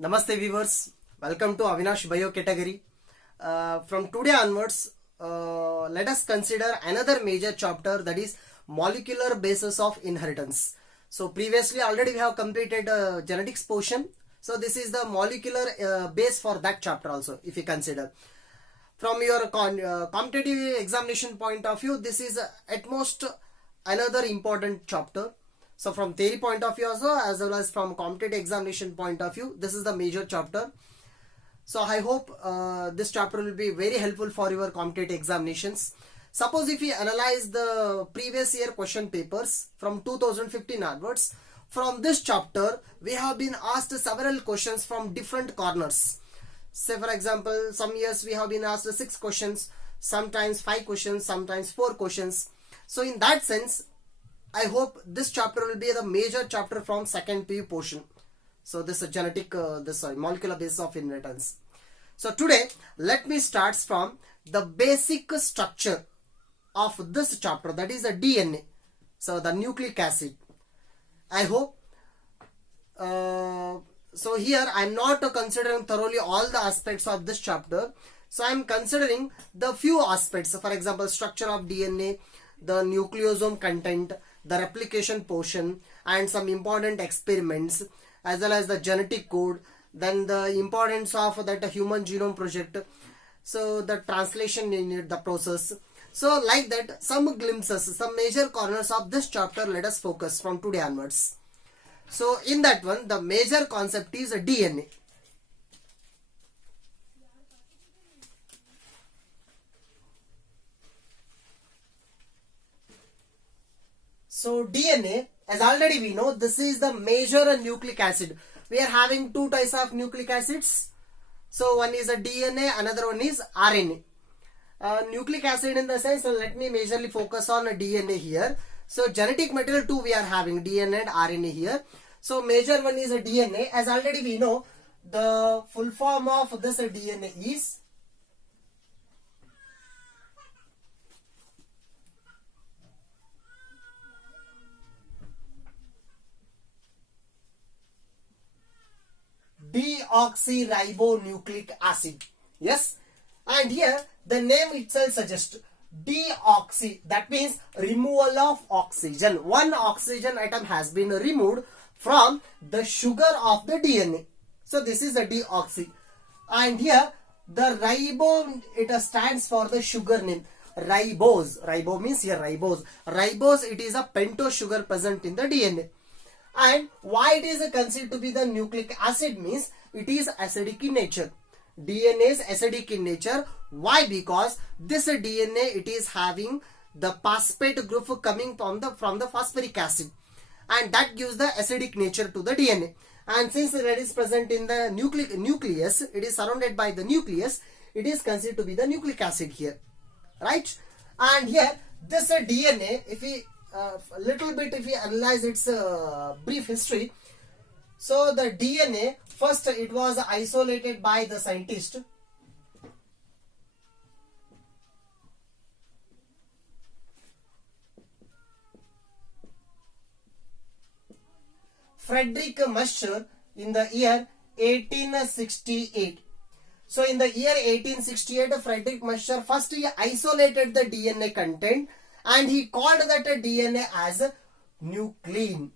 Namaste viewers, welcome to Avinash Bio category. From today onwards, let us consider another major chapter, that is molecular basis of inheritance. So previously already we have completed genetics portion. So this is the molecular base for that chapter also, if you consider. From your competitive examination point of view, this is at most another important chapter. So from theory point of view also, as well as from competitive examination point of view, this is the major chapter. So I hope this chapter will be very helpful for your competitive examinations. Suppose if we analyze the previous year question papers from 2015 onwards, from this chapter we have been asked several questions from different corners. Say for example, some years we have been asked 6 questions, sometimes 5 questions, sometimes 4 questions. So in that sense, I hope this chapter will be the major chapter from second PU portion. So this is molecular basis of inheritance. So today, let me start from the basic structure of this chapter, that is the DNA. So the nucleic acid. I hope. So here I am not considering thoroughly all the aspects of this chapter. So I am considering the few aspects. For example, structure of DNA, the nucleosome content, the replication portion, and some important experiments, as well as the genetic code, then the importance of that human genome project, so the translation in the process. So like that, some glimpses, some major corners of this chapter let us focus from today onwards. So in that one, the major concept is DNA. So DNA, as already we know, this is the major nucleic acid. We are having 2 types of nucleic acids. So one is a DNA, another one is RNA. Nucleic acid in the sense, so let me majorly focus on DNA here. So genetic material too we are having DNA and RNA here. So major one is a DNA. As already we know, the full form of this DNA is deoxyribonucleic acid. Yes, and here the name itself suggests deoxy, that means removal of oxygen. One oxygen atom has been removed from the sugar of the DNA. So this is the deoxy. And here the ribo, it stands for the sugar name. Ribose. Ribo means here ribose. Ribose, it is a pentose sugar present in the DNA. And why it is considered to be the nucleic acid means it is acidic in nature. DNA is acidic in nature. Why? Because this DNA, it is having the phosphate group coming from the phosphoric acid, and that gives the acidic nature to the DNA. And since it is present in the nucleus, it is surrounded by the nucleus, it is considered to be the nucleic acid here, right? And here this DNA, if we a little bit if we analyze its brief history, so the DNA, first it was isolated by the scientist Frederick Muscher in the year 1868. So in the year 1868, Frederick Muscher first he isolated the DNA content and he called that DNA as nuclein.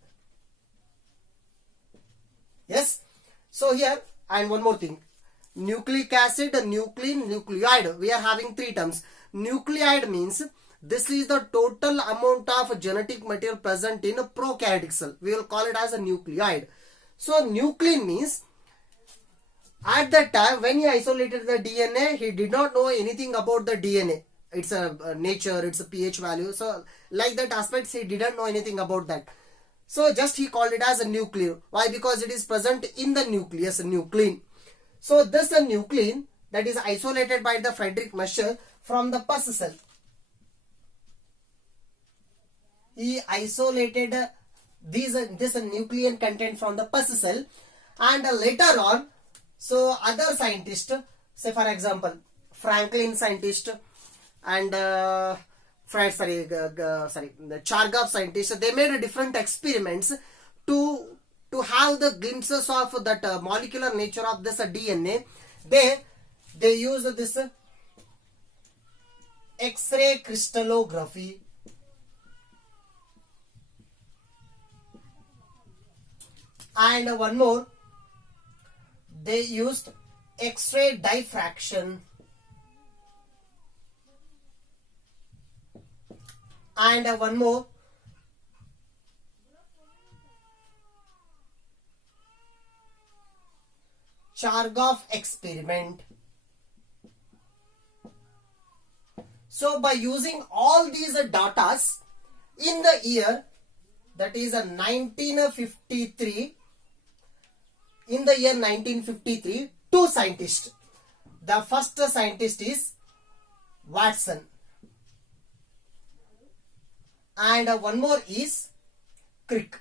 Yes. So here, and one more thing, nucleic acid, nuclein, nucleoid. We are having 3 terms. Nucleoid means this is the total amount of genetic material present in a prokaryotic cell. We will call it as a nucleoid. So nuclein means at that time when he isolated the DNA, he did not know anything about the DNA. It's a nature, it's a pH value. So like that aspects, he didn't know anything about that. So just he called it as a nuclear. Why? Because it is present in the nucleus, nuclein. So this nuclein that is isolated by the Frederick Muscher from the pus cell. He isolated this nuclein content from the pus cell, and later on, so other scientists, say for example, Franklin scientist and the Chargaff scientists, they made different experiments to to have the glimpses of that molecular nature of this DNA, they use this X-ray crystallography, and one more, they used X-ray diffraction, and one more, Chargaff experiment. So by using all these datas in the year, that is 1953, in the year 1953, two scientists. The first scientist is Watson, and one more is Crick.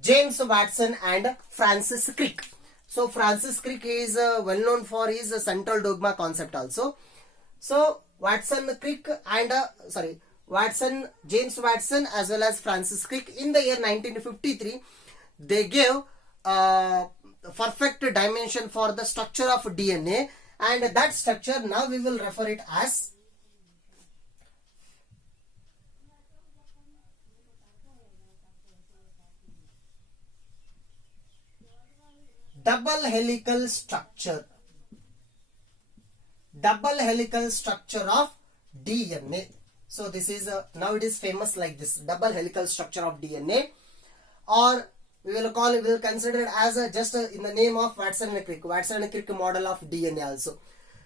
James Watson and Francis Crick. So Francis Crick is well known for his central dogma concept also. So Watson, Crick, and James Watson as well as Francis Crick, in the year 1953, they gave perfect dimension for the structure of DNA, and that structure now we will refer it as double helical structure. Double helical structure of DNA. So this is now it is famous like this, double helical structure of DNA, or we will consider it as just in the name of Watson and Crick. Watson and Crick model of DNA also.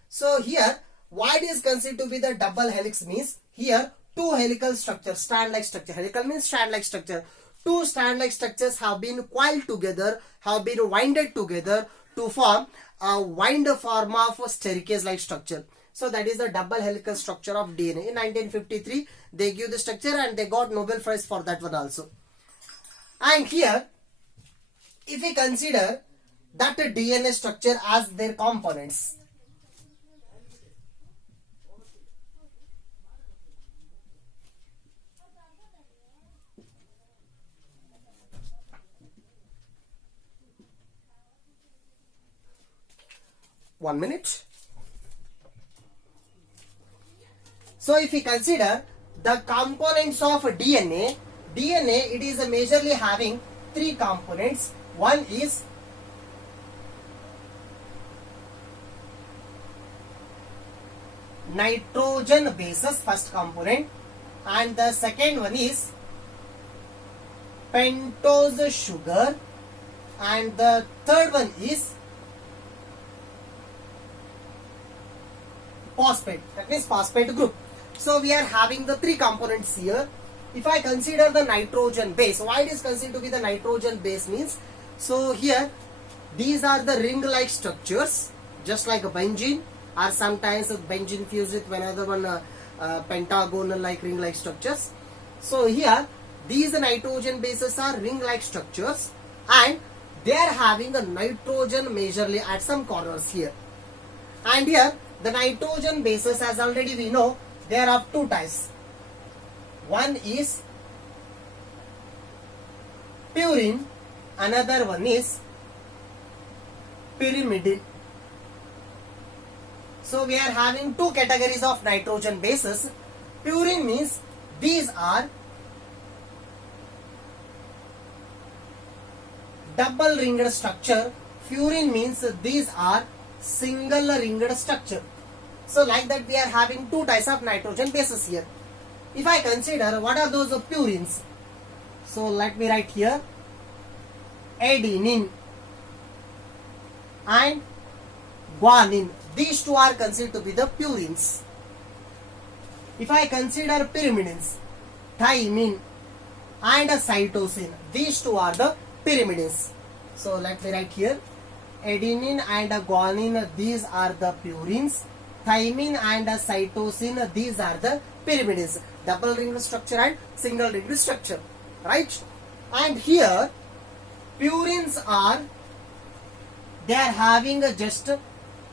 So here, why it is considered to be the double helix means here two helical structures, strand-like structure. Helical means strand-like structure. Two strand-like structures have been coiled together, have been winded together to form a wind form of a staircase-like structure. So that is the double helical structure of DNA. In 1953, they give the structure and they got Nobel Prize for that one also. And here, if we consider that DNA structure as their components, one minute. So if we consider the components of DNA, it is majorly having three components. One is nitrogen bases, first component, and the second one is pentose sugar, and the third one is phosphate, that means phosphate group. So we are having the three components here. If I consider the nitrogen base, why it is considered to be the nitrogen base means, so here these are the ring-like structures, just like a benzene, or sometimes benzene fused with another one pentagonal like ring-like structures. So here these nitrogen bases are ring-like structures, and they are having a nitrogen majorly at some corners here. And here the nitrogen bases, as already we know, they are of two types. One is purine, another one is pyrimidine. So we are having two categories of nitrogen bases. Purine means these are double ringed structure. Purine means these are single ringed structure. So like that we are having two types of nitrogen bases here. If I consider what are those purines, so let me write here adenine and guanine. These two are considered to be the purines. If I consider pyrimidines, thymine and cytosine, these two are the pyrimidines. So let me write here adenine and guanine, these are the purines. Thymine and cytosine, these are the pyrimidines. Double ringed structure and single ringed structure, right? And here purines are, they are having just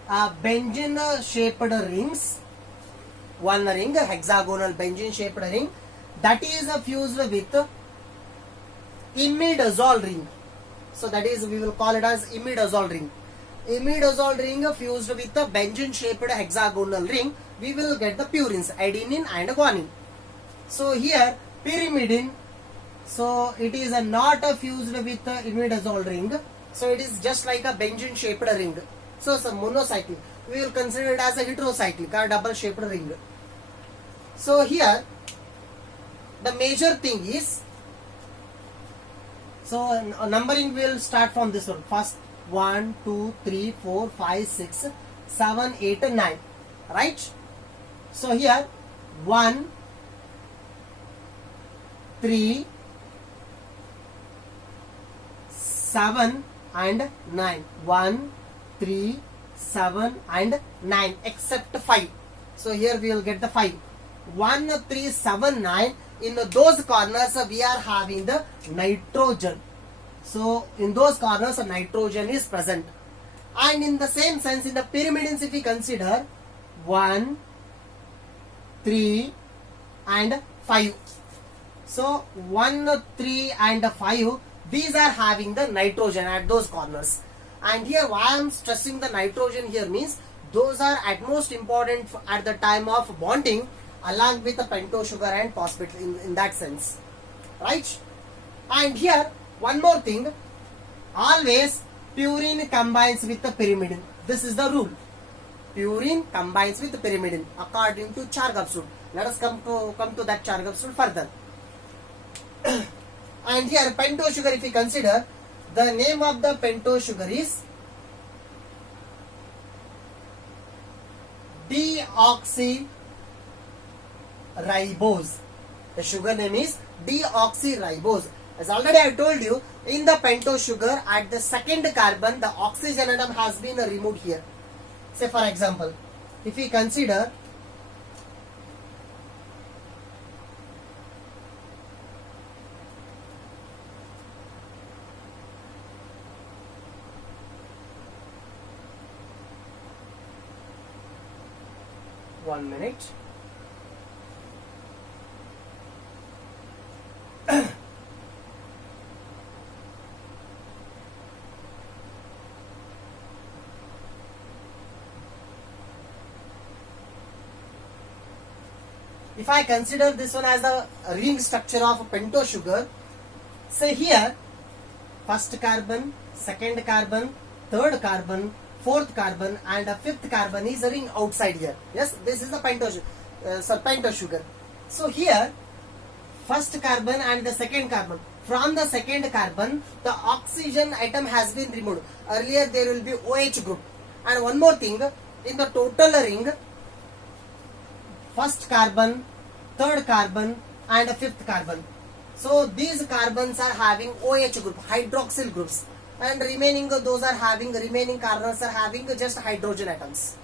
benzene shaped rings. One ring, hexagonal benzene shaped ring, that is fused with imidazole ring. So that is, we will call it as imidazole ring. Imidazole ring fused with a benzene shaped hexagonal ring, we will get the purines, adenine and guanine. So here pyrimidine, so it is not fused with the imidazole ring, so it is just like a benzene shaped ring. So it's a monocyclic, we will consider it as a heterocyclic or double shaped ring. So here the major thing is, so numbering will start from this one. First 1, 2, 3, 4, 5, 6, 7, 8, 9. Right? So here 1, 3, 7 and 9. 1, 3, 7 and 9 except 5. So here we will get the 5. 1, 3, 7, 9. In those corners we are having the nitrogen. So in those corners nitrogen is present. And in the same sense, in the pyrimidines, if we consider 1, 3 and 5. So 1, 3 and 5, these are having the nitrogen at those corners. And here why I am stressing the nitrogen here means those are at most important at the time of bonding along with the pentose sugar and phosphate in that sense. Right? And here one more thing, always purine combines with the pyrimidine. This is the rule. Purine combines with the pyrimidine according to Chargaff's rule. Let us come to that Chargaff's rule further. And here pentose sugar, if we consider, the name of the pentose sugar is deoxyribose. The sugar name is deoxyribose. As already I told you, in the pentose sugar, at the second carbon, the oxygen atom has been removed here. Say for example, if we consider one minute. If I consider this one as the ring structure of pentose sugar, say here first carbon, second carbon, third carbon, fourth carbon and a fifth carbon is a ring outside here. Yes, this is the pentose sugar. So here first carbon and the second carbon. From the second carbon, the oxygen atom has been removed. Earlier there will be OH group. And one more thing, in the total ring, first carbon, third carbon and a fifth carbon. So these carbons are having OH group, hydroxyl groups, and remaining corners are having just hydrogen atoms.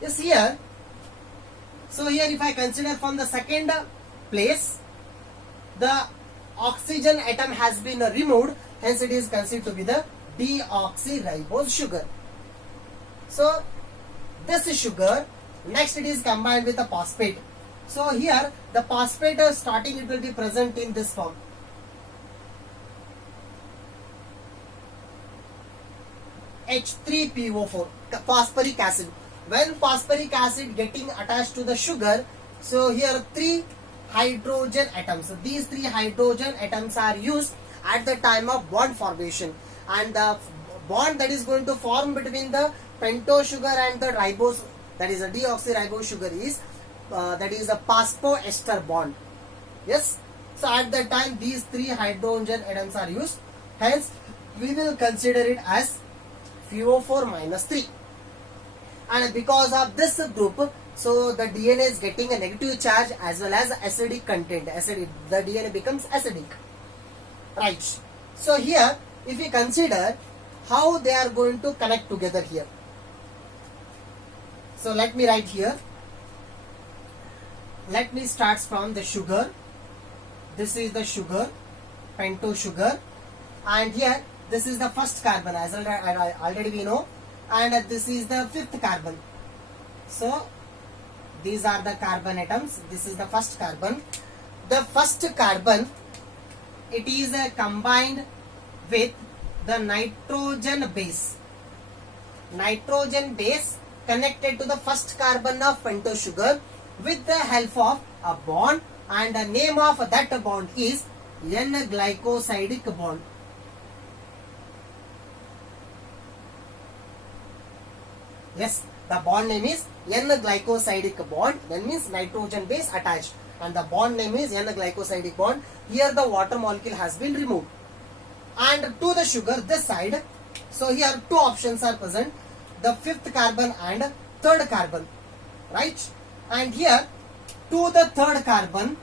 Yes, here. So here if I consider from the second place, the oxygen atom has been removed, hence it is considered to be the deoxyribose sugar. So this is sugar. Next it is combined with a phosphate. So here the phosphate starting it will be present in this form. H3PO4, phosphoric acid. When phosphoric acid getting attached to the sugar, so here 3 hydrogen atoms. So these 3 hydrogen atoms are used at the time of bond formation, and the bond that is going to form between the pentose sugar and the ribose, that is a deoxyribose sugar, is that is a phosphoester bond. Yes. So at that time these 3 hydrogen atoms are used. Hence we will consider it as PO4 minus 3. And because of this group, so the DNA is getting a negative charge as well as acidic content. The DNA becomes acidic. Right. So here if we consider how they are going to connect together here. So let me write here. Let me start from the sugar. This is the sugar, pentose sugar, and here this is the first carbon, as already we know, and this is the fifth carbon. So these are the carbon atoms. This is the first carbon. The first carbon it is combined with the nitrogen base. Nitrogen base connected to the first carbon of pentose sugar with the help of a bond, and the name of that bond is N-glycosidic bond. Yes, the bond name is N-glycosidic bond, that means nitrogen base attached, and the bond name is N-glycosidic bond. Here the water molecule has been removed, and to the sugar this side, so here two options are present, the fifth carbon and third carbon, right? And here to the third carbon,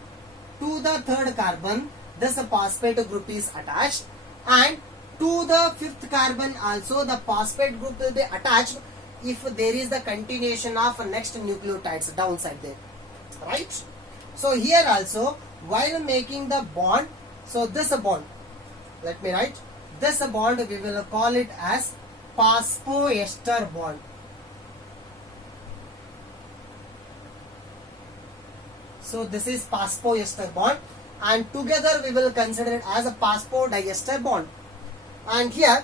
this phosphate group is attached, and to the fifth carbon also the phosphate group will be attached if there is the continuation of next nucleotides downside there, right? So here also, while making the bond, so this bond, let me write, this bond we will call it as phosphoester bond. So this is phosphoester bond, and together we will consider it as a phosphodiester bond. And here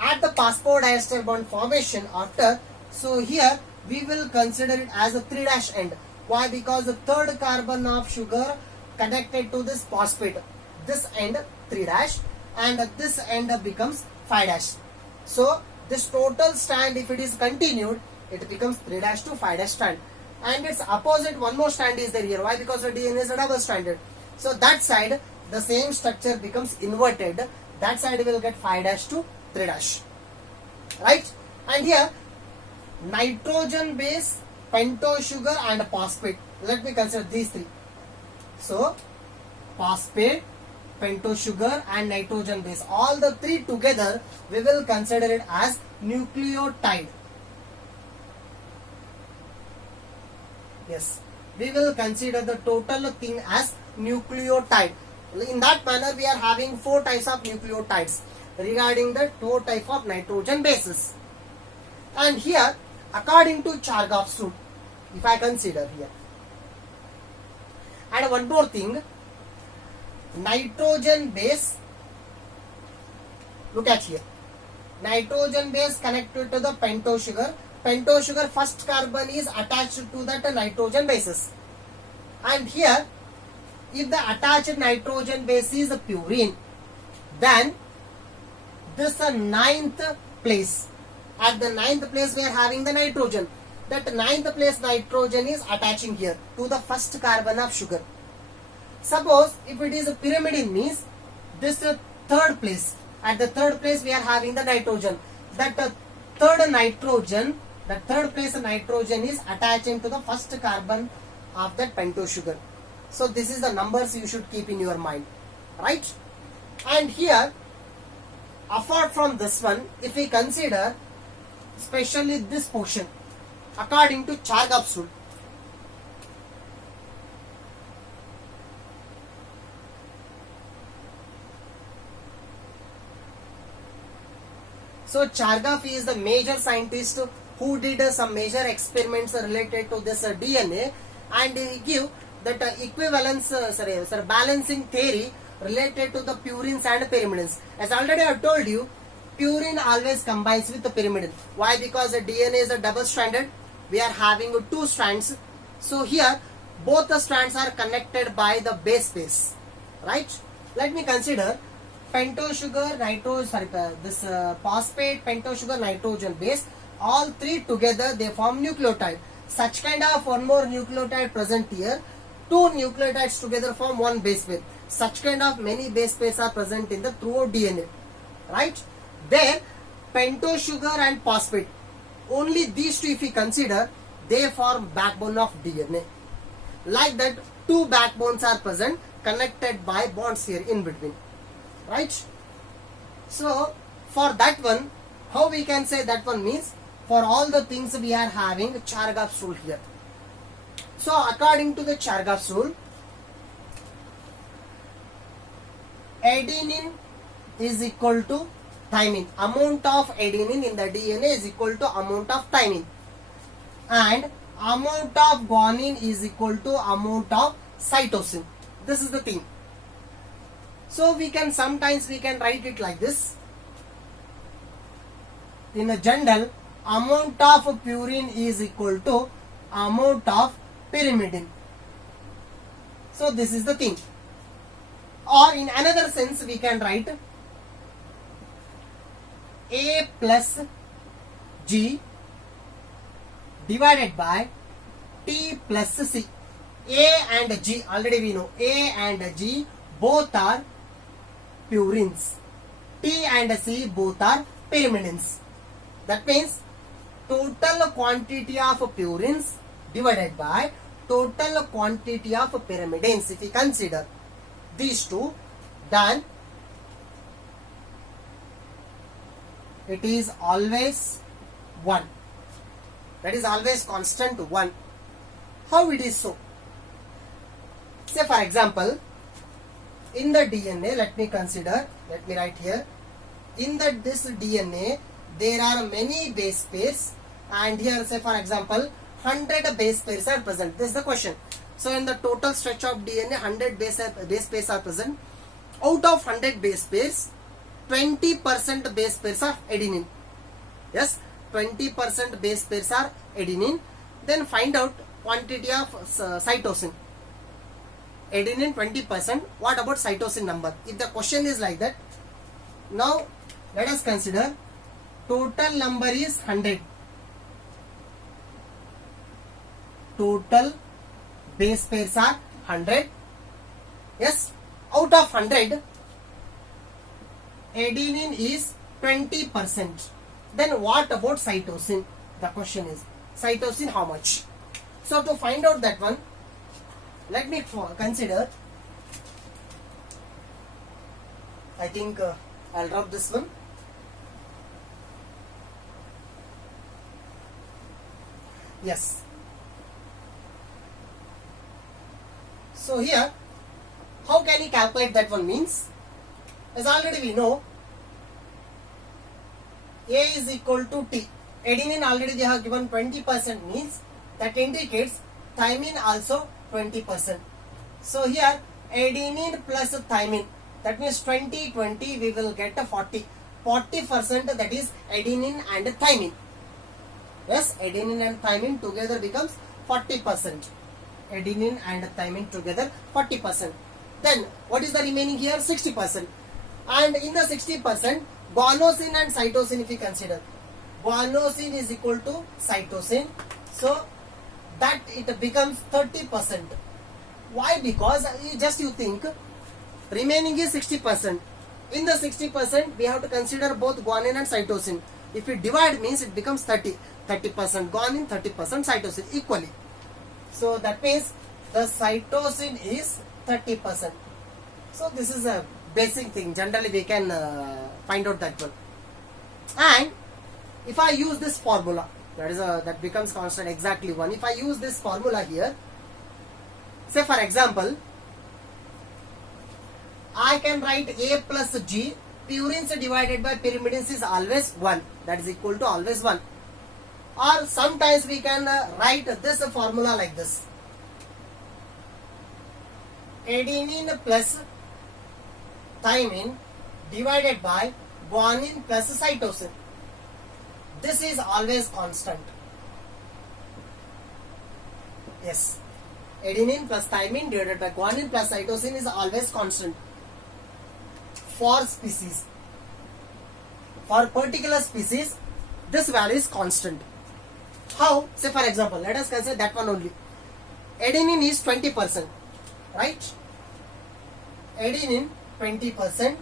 at the phosphodiester bond formation after, so here we will consider it as a 3' end. Why? Because the third carbon of sugar connected to this phosphate, this end 3', and this end becomes 5'. So this total strand, if it is continued, it becomes 3' to 5' strand, and its opposite one more strand is there here. Why? Because the DNA is a double stranded. So that side the same structure becomes inverted, that side will get 5' to 3', right? And here nitrogen base, pentose sugar and phosphate, let me consider these three. So phosphate, pentose sugar and nitrogen base, all the three together we will consider it as nucleotide. Yes, we will consider the total thing as nucleotide. In that manner we are having 4 types of nucleotides regarding the 2 type of nitrogen bases. And here according to Chargaff's rule, if I consider here, and one more thing, nitrogen base, look at here, nitrogen base connected to the pentose sugar, first carbon is attached to that nitrogen bases, and here if the attached nitrogen base is purine, then this 9th place, at the 9th place we are having the nitrogen, that 9th place nitrogen is attaching here to the first carbon of sugar. Suppose if it is a pyrimidine, means this 3rd place, at the 3rd place we are having the nitrogen, that third place nitrogen is attaching to the first carbon of that pentose sugar. So this is the numbers you should keep in your mind, right? And here apart from this one, if we consider especially this portion according to Chargaff's rule, so Chargaff is the major scientist who did some major experiments related to this DNA, and he give that equivalence, balancing theory related to the purines and pyrimidines. As already I have told you, purine always combines with the pyrimidine. Why? Because the DNA is a double stranded, we are having 2 strands. So here both the strands are connected by the base pair, right? Let me consider pentose sugar, phosphate, pentose sugar, nitrogen base, all 3 together they form nucleotide. Such kind of one more nucleotide present here, 2 nucleotides together form 1 base pair. Such kind of many base pairs are present in the throughout DNA, right? There pentose sugar and phosphate, only these 2 if we consider, they form backbone of DNA. Like that 2 backbones are present connected by bonds here in between, right? So for that one, how we can say that one means, for all the things we are having Chargaff's rule here. So according to the Chargaff's rule, adenine is equal to thymine. Amount of adenine in the DNA is equal to amount of thymine, and amount of guanine is equal to amount of cytosine. This is the thing. So we can sometimes we can write it like this. In a general, amount of purine is equal to amount of pyrimidine. So this is the thing. Or in another sense we can write A plus G divided by T plus C. A and G, already we know A and G both are purines. T and C both are pyrimidines. That means total quantity of purines divided by total quantity of pyrimidines. If we consider these two, then it is always 1. That is always constant 1. How it is so? Say for example, in the DNA, let me write here. In this DNA, there are many base pairs, and here say for example 100 base pairs are present. This is the question. So in the total stretch of DNA, 100 base pairs are present. Out of 100 base pairs, 20% base pairs are adenine. Yes, 20% base pairs are adenine. Then find out quantity of cytosine. Adenine 20%. What about cytosine number? If the question is like that, now let us consider total number is 100. Total base pairs are 100. Yes, out of 100, adenine is 20%. Then what about cytosine? The question is cytosine how much? So to find out that one, let me consider. I think I'll drop this one. Yes. So here, how can you calculate that one means? As already we know, A is equal to T. Adenine already they have given 20% means that indicates thymine also 20%. So here adenine plus thymine, that means 20 we will get a 40%, that is adenine and thymine. Yes, adenine and thymine together becomes 40%. Adenine and thymine together 40%. Then what is the remaining here? 60%. And in the 60%, guanosine and cytosine if we consider. Guanosine is equal to cytosine. So that it becomes 30%. Why? Because you think remaining is 60%. In the 60%, we have to consider both guanine and cytosine. If we divide means it becomes 30% guanine, 30% cytosine equally. So that means the cytosine is 30%. So this is a basic thing. Generally we can find out that one. And if I use this formula, that becomes constant exactly 1. If I use this formula here, say for example, I can write A plus G, purines divided by pyrimidines is always 1. That is equal to always 1. Or sometimes we can write this formula like this. Adenine plus thymine divided by guanine plus cytosine. This is always constant. Yes. Adenine plus thymine divided by guanine plus cytosine is always constant. For species. For particular species, this value is constant. How? Say for example, let us consider that one only. Adenine is 20%. Right? Adenine 20%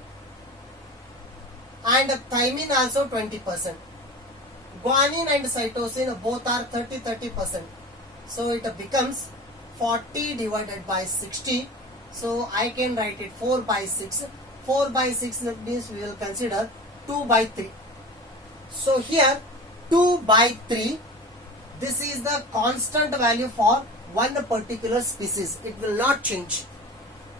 and thymine also 20%. Guanine and cytosine both are 30%. So it becomes 40 divided by 60. So I can write it 4 by 6. 4 by 6 means we will consider 2 by 3. So here 2 by 3, this is the constant value for one particular species. It will not change.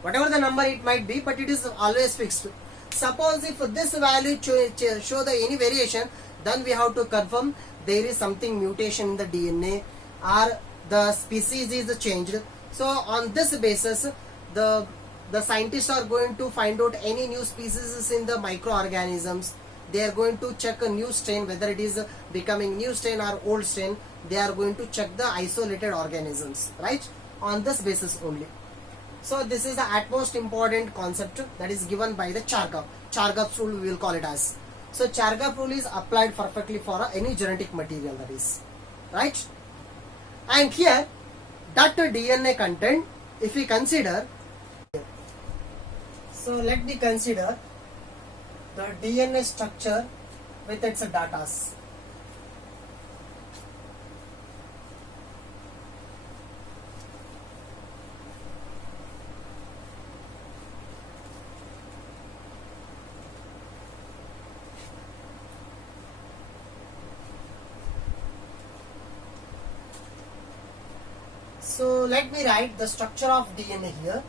Whatever the number it might be, but it is always fixed. Suppose if this value show any variation, then we have to confirm there is something mutation in the DNA or the species is changed. So on this basis, the the scientists are going to find out any new species in the microorganisms. They are going to check a new strain, whether it is becoming new strain or old strain. They are going to check the isolated organisms, right? On this basis only. So this is the utmost important concept that is given by the Chargaff's rule, we will call it as. So Chargaff rule is applied perfectly for any genetic material, that is, right? And here that DNA content, if we consider, so let me consider the DNA structure with its datas. So let me write the structure of DNA here.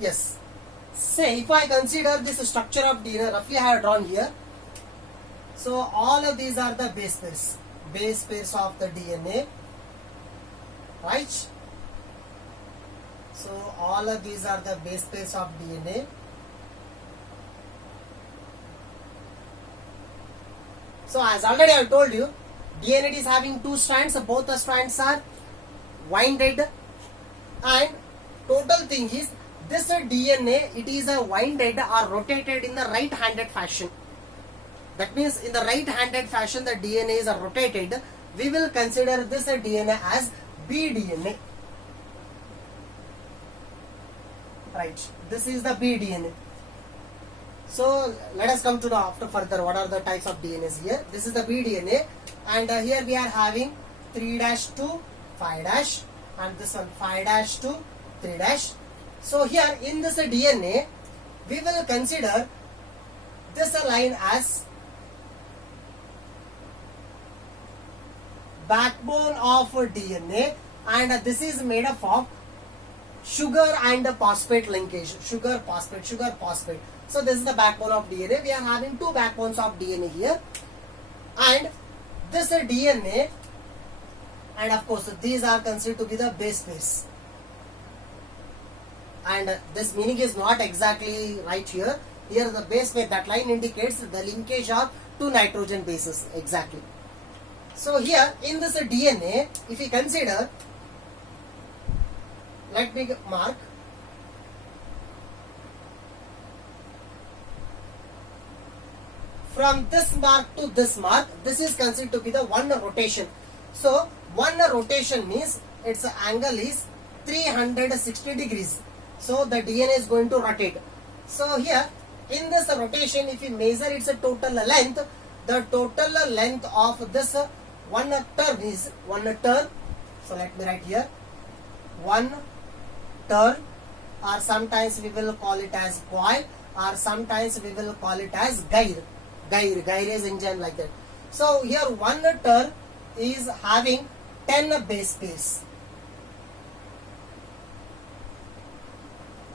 Yes. Say if I consider this structure of DNA, roughly I have drawn here. So all of these are the base pairs of the DNA, right? So all of these are the base pairs of DNA. So as already I told you, DNA is having two strands. Both the strands are winded, and total thing is, this DNA, it is a winded or rotated in the right-handed fashion. That means in the right-handed fashion the DNA is rotated. We will consider this DNA as BDNA. Right. This is the BDNA. So let us come to know after further what are the types of DNAs here. This is the BDNA, and here we are having 3' 5' and this one 5' 3'. So here in this DNA, we will consider this line as backbone of DNA, and this is made up of sugar and phosphate linkage. Sugar, phosphate. So this is the backbone of DNA. We are having two backbones of DNA here, and this DNA, and of course these are considered to be the base pairs. And this meaning is not exactly right here. Here the base pair, that line indicates the linkage of two nitrogen bases exactly. So here in this DNA, if we consider, let me mark. From this mark to this mark, this is considered to be the one rotation. So one rotation means its angle is 360 degrees. So the DNA is going to rotate. So here in this rotation, if we measure its total length, the total length of this one turn is one turn. So let me write here one turn, or sometimes we will call it as coil, or sometimes we will call it as gyre is engine, like that. So here one turn is having 10 base pairs.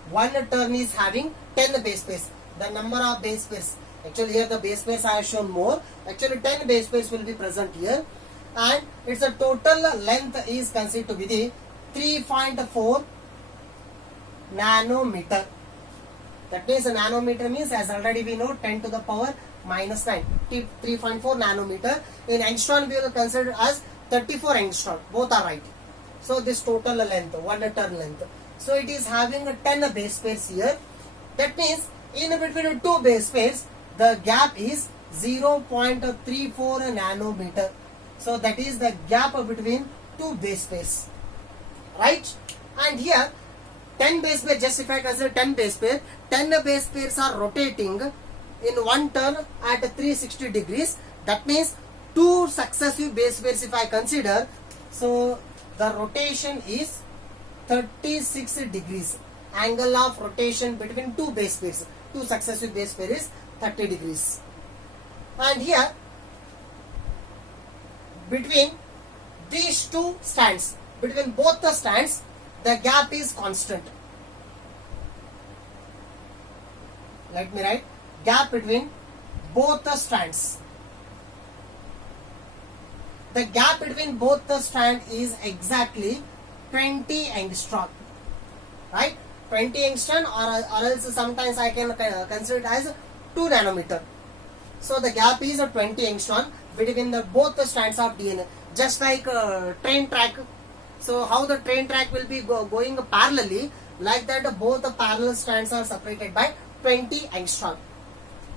One turn is having 10 base pairs. The number of base pairs, actually here the base pairs I have shown more. Actually 10 base pairs will be present here, and its a total length is considered to be the 3.4 nanometer. That means a nanometer means, as already we know, 10 to the power minus 9. 3.4 nanometer. In angstrom we will consider as 34 angstrom. Both are right. So this total length, one turn length. So it is having 10 base pairs here. That means in between two base pairs, the gap is 0.34 nanometer. So that is the gap between two base pairs, right? And here 10 base pairs, just if I consider 10 base pairs, 10 base pairs are rotating in one turn at 360 degrees. That means two successive base pairs if I consider, so the rotation is 36 degrees. Angle of rotation between two base pairs, two successive base pairs is 30 degrees. And here between these two strands, between both the strands, the gap is constant. Let me write gap between both the strands. The gap between both the strands is exactly 20 angstrom, right? 20 angstrom, or else sometimes I can consider it as 2 nanometer. So the gap is 20 angstrom between both the strands of DNA, just like train track. So how the train track will be going parallelly, like that both the parallel strands are separated by 20 angstrom.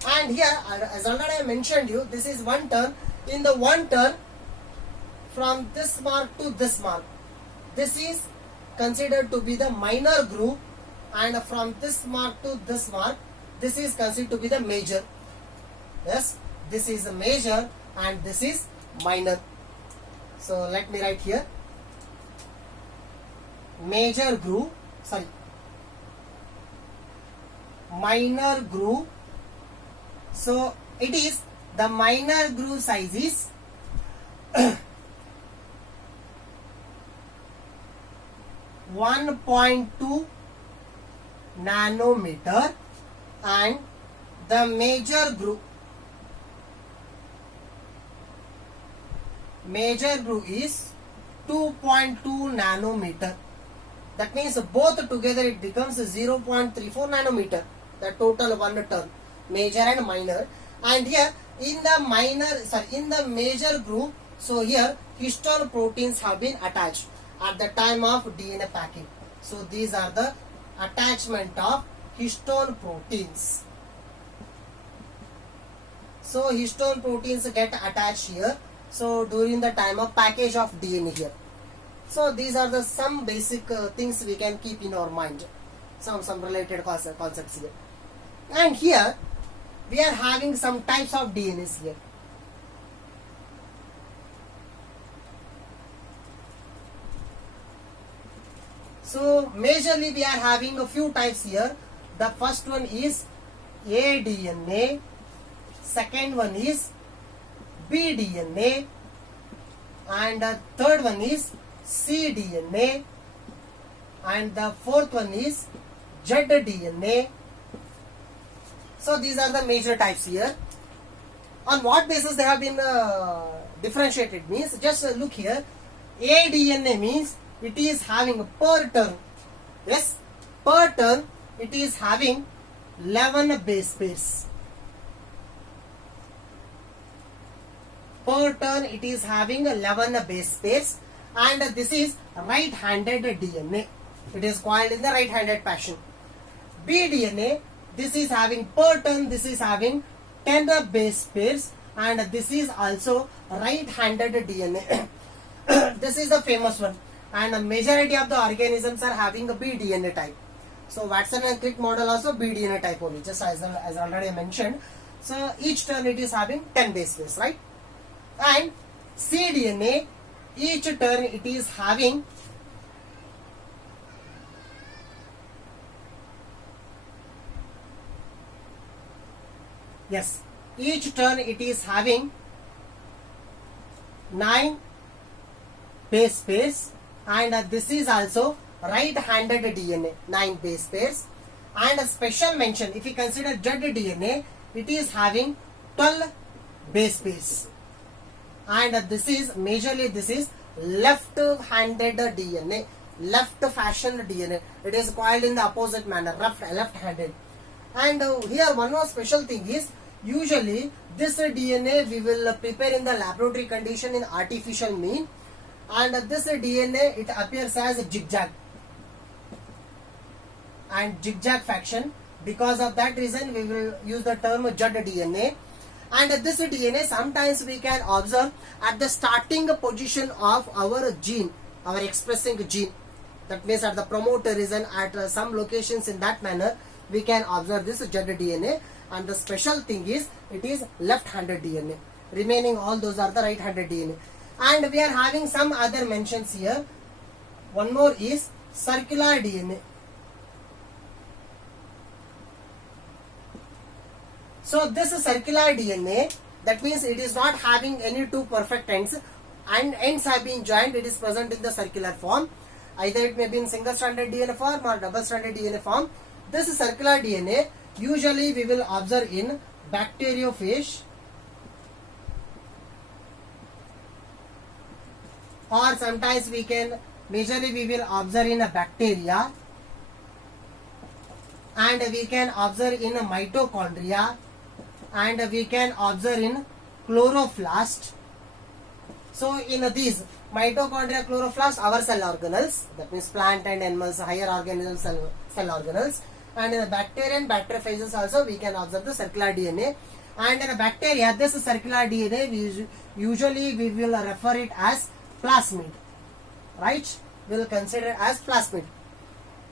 And here, as already I mentioned you, this is one turn. In the one turn, from this mark to this mark, this is considered to be the minor groove, and from this mark to this mark, this is considered to be the major. Yes, this is a major and this is minor. So let me write here major groove, sorry, minor groove. So it is the minor groove size is 1.2 nanometer, and the major groove is 2.2 nanometer. That means both together it becomes 0.34 nanometer, the total one term, major and minor. And here in the major groove, so here histone proteins have been attached at the time of DNA packing. So these are the attachment of histone proteins. So histone proteins get attached here. So during the time of package of DNA here. So these are the some basic things we can keep in our mind. Some related concepts here. And here we are having some types of DNAs here. So majorly we are having a few types here. The first one is aDNA, second one is bDNA, and the third one is cDNA, and the fourth one is zDNA. So these are the major types here. On what basis they have been differentiated means, just look here. aDNA means it is having per turn, yes, per turn it is having 11 base pairs. Per turn it is having 11 base pairs, and this is right-handed DNA. It is coiled in the right-handed fashion. bDNA, this is having per turn, this is having 10 base pairs, and this is also right-handed DNA. This is the famous one, and a majority of the organisms are having a bDNA type. So Watson and Crick model also bDNA type only, just as already mentioned. So each turn it is having 10 base pairs, right? And cDNA, each turn it is having each turn it is having 9 base pairs, and this is also right-handed DNA, 9 base pairs. And a special mention, if you consider zDNA, it is having 12 base pairs. And this is majorly, this is left-handed DNA, left-fashioned DNA. It is coiled in the opposite manner, left-handed. And here one more special thing is, usually this DNA we will prepare in the laboratory condition in artificial mean, and this DNA it appears as zigzag and zigzag faction. Because of that reason we will use the term zDNA. And this DNA sometimes we can observe at the starting position of our gene, our expressing gene. That means at the promoter region, at some locations in that manner we can observe this zDNA. And the special thing is it is left-handed DNA. Remaining all those are the right-handed DNA. And we are having some other mentions here. One more is circular DNA. So this circular DNA, That means it is not having any two perfect ends, and ends have been joined. It is present in the circular form. Either it may be in single stranded DNA form or double stranded DNA form. This circular DNA usually we will observe in bacteriophage, or sometimes we can majorly we will observe in a bacteria, and we can observe in a mitochondria, and we can observe in chloroplast. So in these mitochondria, chloroplast, our cell organelles, that means plant and animals, higher organisms cell organelles, and in the bacteria and bacteriophages also we can observe the circular DNA. And in a bacteria, this circular DNA usually we will refer it as plasmid, right? We will consider as plasmid.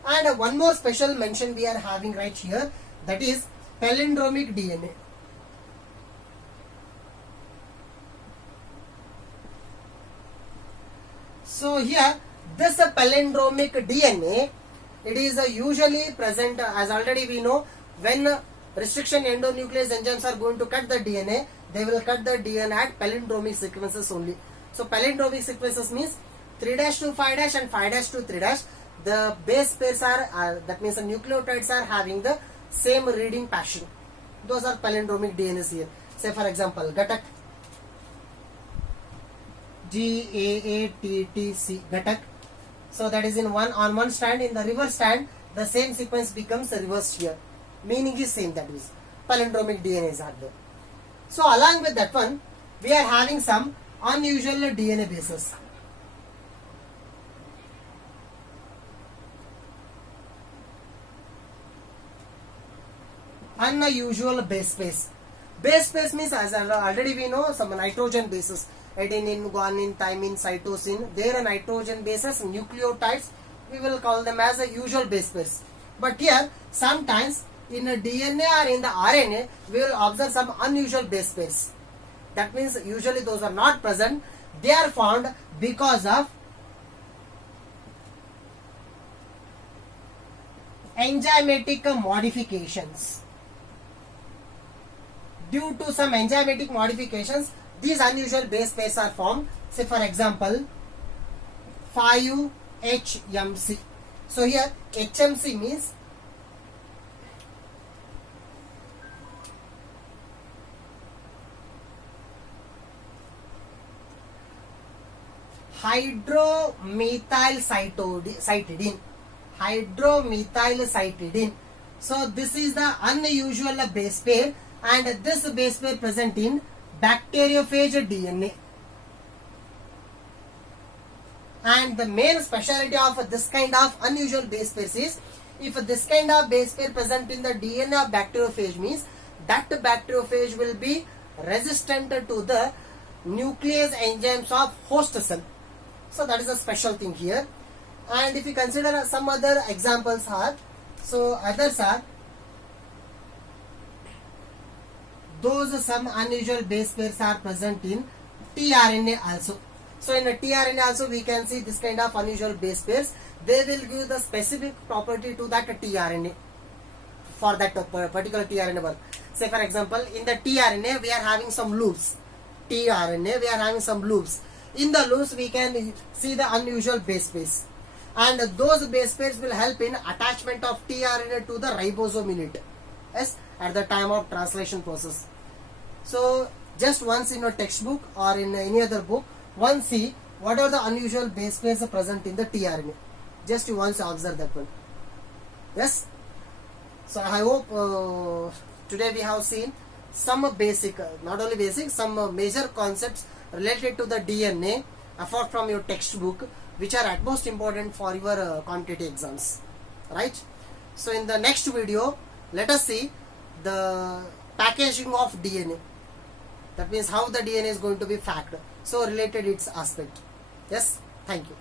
And one more special mention we are having right here, that is palindromic DNA. So here this palindromic DNA, it is usually present, as already we know, when restriction endonuclease enzymes are going to cut the DNA, they will cut the DNA at palindromic sequences only. So palindromic sequences means 3' to 5' and 5' to 3'. The base pairs are, that means the nucleotides are having the same reading pattern. Those are palindromic DNAs here. Say for example, Gattac, GAATTC, Gattac. So that is in on one strand. In the reverse strand, the same sequence becomes reversed here. Meaning is same, that is palindromic DNAs are there. So along with that one, we are having some unusual DNA bases. Unusual base pairs. Base pairs means, as already we know, some nitrogen bases. Adenine, guanine, thymine, cytosine. They are nitrogen bases, nucleotides. We will call them as a usual base pairs. But here, sometimes in a DNA or in the RNA, we will observe some unusual base pairs. That means usually those are not present. They are found because of enzymatic modifications. Due to some enzymatic modifications, these unusual base pairs are formed. Say for example, 5-HMC. So here HMC means hydromethylcytidine. Hydromethylcytidine. So this is the unusual base pair, and this base pair present in bacteriophage DNA. And the main speciality of this kind of unusual base pairs is, if this kind of base pair present in the DNA of bacteriophage, means that bacteriophage will be resistant to the nuclease enzymes of host cell. So that is a special thing here. And if you consider some other examples are, so others are those some unusual base pairs are present in tRNA also. So in a tRNA also we can see this kind of unusual base pairs. They will give the specific property to that tRNA for that particular tRNA work. Say for example, in the tRNA we are having some loops. tRNA we are having some loops. In the loops we can see the unusual base pairs, and those base pairs will help in attachment of tRNA to the ribosome unit, yes, at the time of translation process. So just once in your textbook or in any other book, once see what are the unusual base pairs present in the tRNA. Just you once observe that one. Yes. So I hope today we have seen some basic, not only basic, some major concepts related to the DNA apart from your textbook, which are at most important for your competitive exams, right? So in the next video, let us see the packaging of DNA. That means how the DNA is going to be packed. So related its aspect. Yes, thank you.